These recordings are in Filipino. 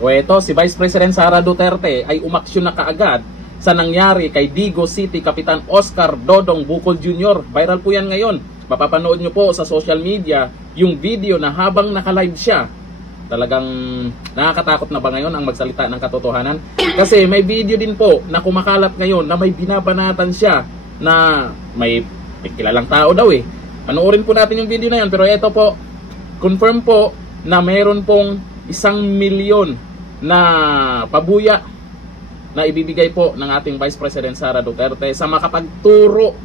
O eto, si Vice President Sara Duterte ay umaksyon na kaagad sa nangyari kay Digo City Kapitan Oscar Dodong Bucol Jr. Viral po yan ngayon. Mapapanood nyo po sa social media yung video na habang naka-live siya. Talagang nakakatakot na ba ngayon ang magsalita ng katotohanan? Kasi may video din po na kumakalat ngayon na may binabanatan siya na may kilalang tao daw eh. Panoorin po natin yung video na yan. Pero eto po, confirm po na mayroon pong 1 milyon na pabuya na ibibigay po ng ating Vice President Sara Duterte sa makapagturo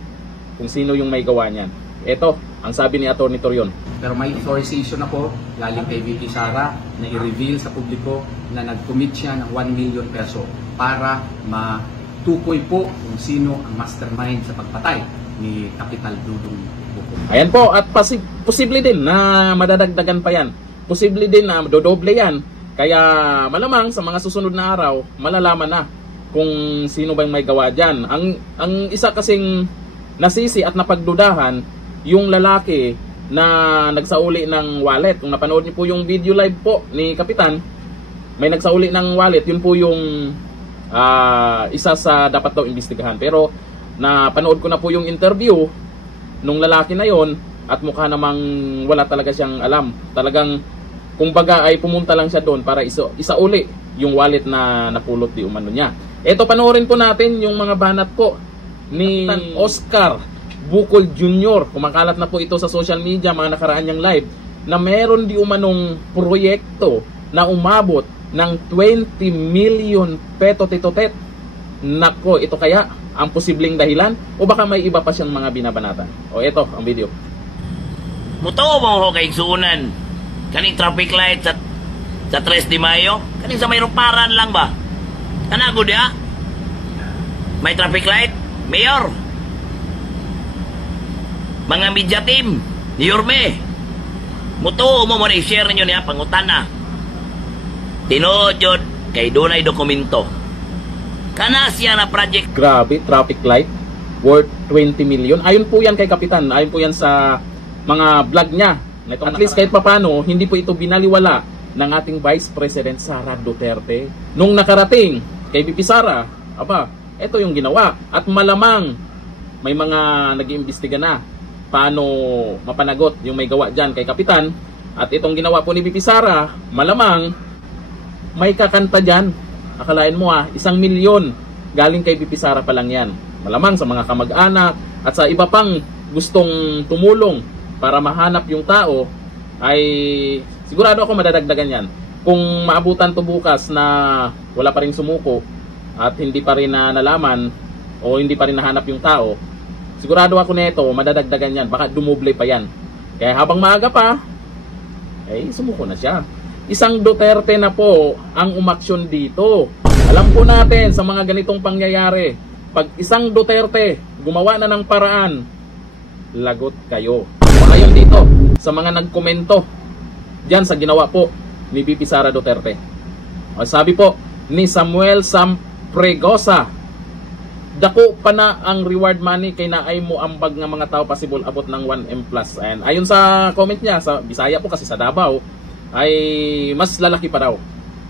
kung sino yung may gawa niyan. Ito ang sabi ni Atty. Torion. Pero may authorization ako galing kay VP Sara na i-reveal sa publiko na nag-commit siya ng 1 million peso para matukoy po kung sino ang mastermind sa pagpatay ni Kapitan Dodong Bucol. Ayan po, at posible din na madadagdagan pa yan. Posible din na dodoble yan. Kaya malamang sa mga susunod na araw, malalaman na kung sino bang may gawa dyan. Ang isa kasing nasisi at napagdudahan, yung lalaki na nagsauli ng wallet. Kung napanood niyo po yung video live po ni Kapitan, may nagsauli ng wallet. Yun po yung isa sa dapat daw imbestigahan. Pero napanood ko na po yung interview nung lalaki na yon at mukha namang wala talaga siyang alam. Talagang kumbaga ay pumunta lang siya doon para isauli yung wallet na napulot di umano niya. Ito, panoorin po natin yung mga banat po ni Oscar Bucol Jr. Kumakalat na po ito sa social media, mga nakaraan niyang live, na meron di umanong proyekto na umabot ng 20 million petotet. Nako, ito kaya ang posibleng dahilan o baka may iba pa siyang mga binabanatan? O ito ang video. Muto mo ho kay suunan kaning traffic light sa 3 de Mayo? Kaning sa mayroong paran lang ba? Kanago dia? May traffic light? Mayor? Mga media team? Ni Yorme? Muto mo mo na-share ninyo niya pangutan na. Tinood yun kay dunay dokumento. Kana siya na project. Grabe, traffic light worth 20 million. Ayon po yan kay Kapitan. Ayon po yan sa mga vlog niya. At least kahit papano, hindi po ito binaliwala ng ating Vice President Sara Duterte. Nung nakarating kay VP Sara, aba, ito yung ginawa. At malamang may mga nag-iimbestiga na paano mapanagot yung may gawa dyan kay Kapitan. At itong ginawa po ni VP Sara, malamang may kakanta dyan. Akalain mo 1 milyon galing kay VP Sara pa lang yan. Malamang sa mga kamag-anak at sa iba pang gustong tumulong para mahanap yung tao, ay sigurado ako madadagdagan yan. Kung maabutan to bukas na wala pa rin sumuko at hindi pa rin na nalaman o hindi pa rin nahanap yung tao, sigurado ako nito madadagdagan yan. Baka dumoble pa yan. Kaya habang maaga pa, ay sumuko na siya. Isang Duterte na po ang umaksyon dito. Alam po natin sa mga ganitong pangyayari, pag isang Duterte gumawa na ng paraan, lagot kayo. Ayon dito sa mga nagkomento diyan sa ginawa po ni VP Sara Duterte. Sabi po ni Samuel Sampregosa, dako pa na ang reward money kay naay mo ambag nga mga tao possible abot ng 1M+. Ayon sa comment niya sa Bisaya po kasi sa Davao ay mas lalaki pa raw.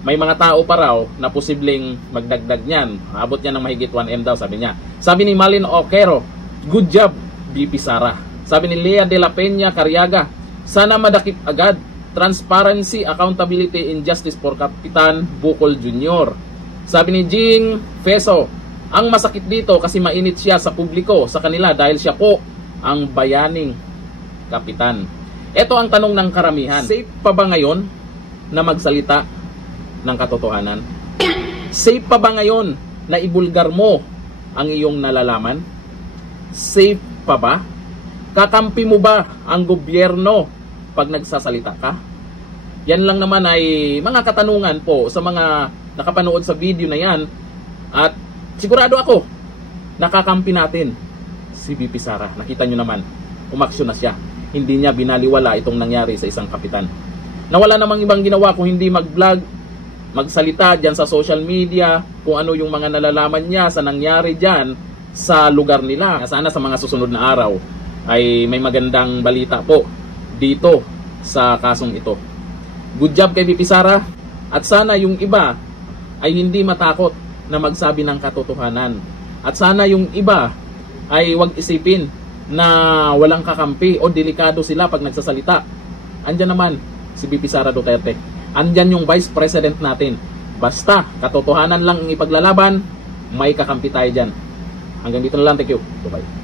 May mga tao pa raw na posibleng magdagdag niyan. Abot niya ng mahigit 1M daw, sabi niya. Sabi ni Malin Oquero, good job VP Sara. Sabi ni Lea de la Peña Cariaga, sana madakip agad. Transparency, accountability, and justice for Kapitan Bucol Jr. Sabi ni Jing Feso, ang masakit dito kasi mainit siya sa publiko, sa kanila dahil siya po ang bayaning kapitan. Ito ang tanong ng karamihan. Safe pa ba ngayon na magsalita ng katotohanan? Safe pa ba ngayon na ibulgar mo ang iyong nalalaman? Safe pa ba? Kakampi mo ba ang gobyerno pag nagsasalita ka? Yan lang naman ay mga katanungan po sa mga nakapanood sa video na yan. At sigurado ako, nakakampi natin si VP Sara. Nakita nyo naman, umaksyon na siya. Hindi niya binaliwala itong nangyari sa isang kapitan. Nawala namang ibang ginawa kung hindi mag-vlog, magsalita dyan sa social media, kung ano yung mga nalalaman niya sa nangyari dyan sa lugar nila. Sana sa mga susunod na araw ay may magandang balita po dito sa kasong ito. Good job kay VP Sara At sana yung iba ay hindi matakot na magsabi ng katotohanan. At sana yung iba ay wag isipin na walang kakampi o delikado sila pag nagsasalita. Andyan naman si VP Sara Duterte. Andyan yung Vice President natin. Basta katotohanan lang ang ipaglalaban, may kakampi tayo dyan. Hanggang dito na lang. Thank you. Bye-bye.